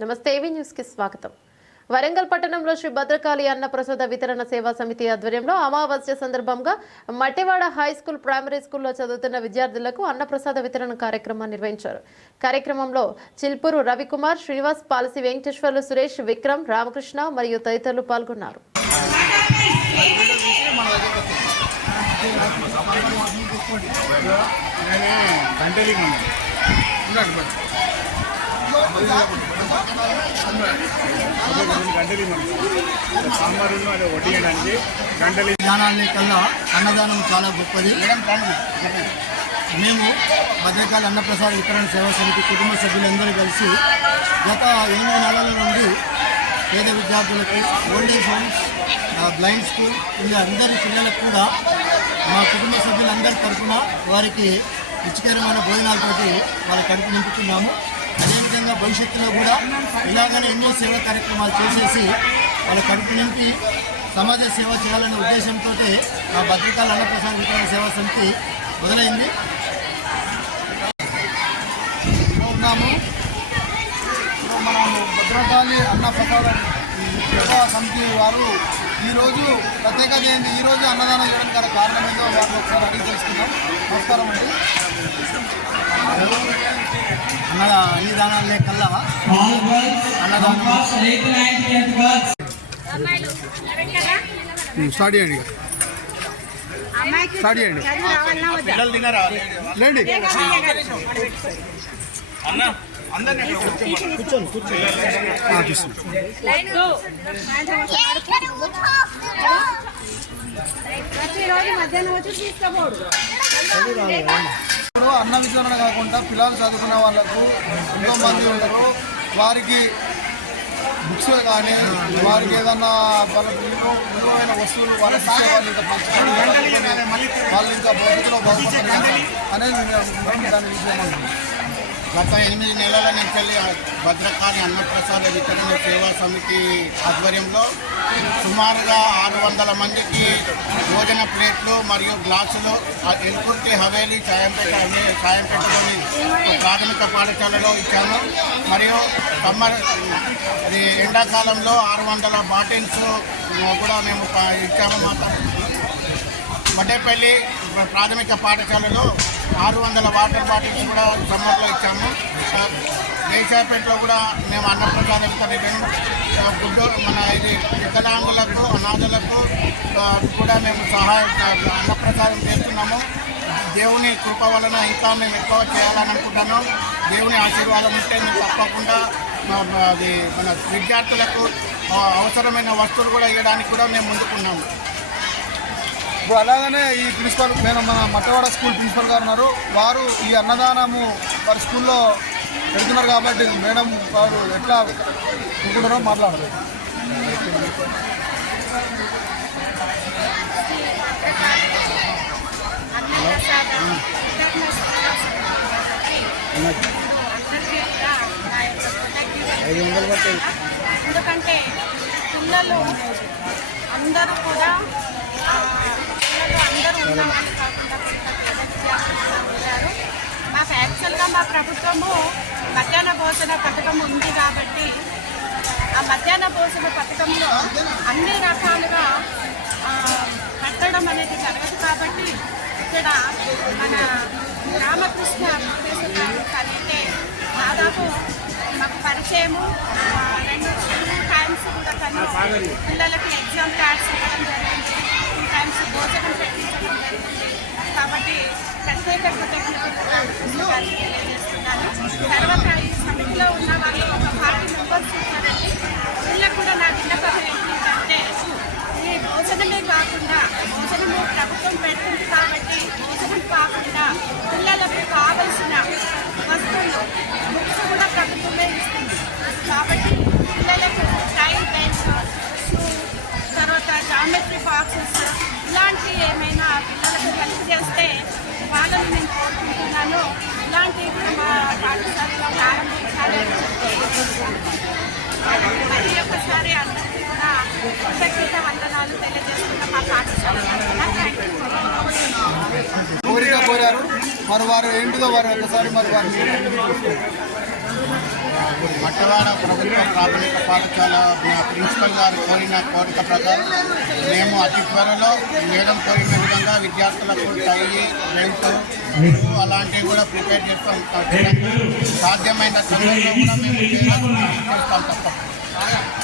నమస్తే ఏవీ న్యూస్కి స్వాగతం. వరంగల్ పట్టణంలో శ్రీ భద్రకాళి అన్న ప్రసాద వితరణ సేవా సమితి ఆధ్వర్యంలో అమావాస్య సందర్భంగా మట్టివాడ హై స్కూల్ ప్రైమరీ స్కూల్లో చదువుతున్న విద్యార్థులకు అన్నప్రసాద వితరణ కార్యక్రమాన్ని నిర్వహించారు. కార్యక్రమంలో చిల్పూరు రవికుమార్ శ్రీనివాస్ పాలసి వెంకటేశ్వర్లు సురేష్ విక్రమ్ రామకృష్ణ మరియు తదితరులు పాల్గొన్నారు. గంటలు సాంబార్ అది వడ్డీయడానికి గంటలు అన్నదానం చాలా గొప్పది మేము భద్రకాల అన్నప్రసాద వితరణ సేవా సమితి కుటుంబ సభ్యులందరూ కలిసి గత ఎనిమిది నెలల నుండి పేద విద్యార్థులకు old age homes blind school ఇలా అందరి పిల్లలకు కూడా మా కుటుంబ సభ్యులందరి తరఫున వారికి రుచికరమైన భోజనాలతోటి వాళ్ళ కడుపు నింపుతున్నాము. భవిష్యత్తులో కూడా ఇలాగనే ఎన్నో సేవా కార్యక్రమాలు చేసేసి వాళ్ళ కడుపు నింపి సమాజ సేవ చేయాలనే ఉద్దేశంతో ఆ భద్రకాల అన్నప్రసాద వితరణ సేవా సమితి మొదలైంది. ఉన్నాము. ఇప్పుడు మనము భద్రకాళి అన్నప్రసాద సేవా సమితి వారు ఈరోజు ప్రత్యేకత ఏంటి ఈరోజు అన్నదానం చేయడం గల కారణం వారిని ఒకసారి అడిగి తెలుసుకుందాం. నమస్కారం అండి. అన్నదా అన్నదానాలే కల్లా అన్నదానం స్టార్ట్ చేయండి స్టార్ట్ చేయండి ఆ, తీసుకోండి. ప్రతిరోజు మధ్యాహ్నం వచ్చి తీసుకోబోడు ఇప్పుడు అన్న వితరణ కాకుండా పిల్లలు చదువుకున్న వాళ్ళకు ఎంతో మంది ఉన్నారు వారికి బుక్స్ కానీ వారికి ఏదన్నా విలువైన వస్తువులు వాళ్ళు ఇంకా వాళ్ళు ఇంకా భవిష్యత్తులో బాగుపడతారు అనేది. దాని విషయం. గత ఎనిమిది నెలల నుంచి భద్రకాళి అన్నప్రసాద వితరణ సేవా సమితి ఆధ్వర్యంలో సుమారుగా ఆరు వందల మందికి భోజన ప్లేట్లు మరియు గ్లాసులు ఎల్కుర్తి హవేలీ సాయంపేట హవే- సాయంపేటలోని ప్రాథమిక పాఠశాలలో ఇచ్చాము. మరియు సమ్మర్ అది ఎండాకాలంలో ఆరు వందల బాటిల్స్ కూడా మేము ఇచ్చాము మా తరఫున. ప్రాథమిక పాఠశాలలో ఆరు వందల వాటర్ బాటిల్స్ కూడా సమ్మర్లో ఇచ్చాము. దేశాపేటలో కూడా మేము అన్నప్రసాద వితరణ గుడ్డు మన ఇది వికలాంగులకు అనాథలకు కూడా మేము సహాయ అన్నప్రసాదం చేస్తున్నాము. దేవుని కృప వలన ఇంకా మేము ఎక్కువ చేయాలని దేవుని ఆశీర్వాదం ఉంటే మేము తప్పకుండా అది మన విద్యార్థులకు అవసరమైన వస్తువులు కూడా ఇవ్వడానికి కూడా మేము ముందుకున్నాము ఇప్పుడు అలాగనే ఈ ప్రిన్సిపల్ నేను మన మట్టవాడ స్కూల్ ప్రిన్సిపల్ గారు ఉన్నారు. వారు ఈ అన్నదానము వారి స్కూల్లో పెడుతున్నారు కాబట్టి మేడం వారు ఎట్లా అనుకుంటారో మాట్లాడారు ఐదు వందలు అందరూ ఎందుకంటే పిల్లలు అందరూ కూడా వాళ్ళు కాకుండా మాకు యాక్చువల్గా మా ప్రభుత్వము మధ్యాహ్న భోజన పథకం ఉంది కాబట్టి ఆ మధ్యాహ్న భోజన పథకంలో అన్ని రకాలుగా కట్టడం అనేది జరగదు కాబట్టి ఇక్కడ మన రామకృష్ణ వెంకటేశ్వర గారు దాదాపు మాకు పరిచయము రెండు టైమ్స్ కూడా తను పిల్లలకి ఎగ్జామ్ ప్యాడ్స్ ఇవ్వడం జరిగింది భోజనం జరిగింది కాబట్టి ప్రత్యేక కృతజ్ఞతలు తెలియజేస్తున్నాను తర్వాత ఈ సమితిలో ఉన్న వాళ్ళు ఒక పార్టీ మెంబర్స్ కూడా అందరికీ కూడా కృతజ్ఞత వందనాలు తెలియజేస్తున్న మా పాఠశాల కోరిక కోరారు. మరి వారు ఏంటిదో వారు ఒకసారి మరి వారు మట్టవాడ ప్రభుత్వ ప్రాథమిక పాఠశాల ప్రిన్సిపల్ గారు కోరిన కోరిక ప్రకారం మేము అతి త్వరలో మేడం కోరిన విధంగా విద్యార్థులకు టై రెంట్ అలాంటివి కూడా ప్రిపేర్ చేస్తాం. సాధ్యమైన తొందరలో కూడా మేము చేయడానికి చేస్తాం తప్ప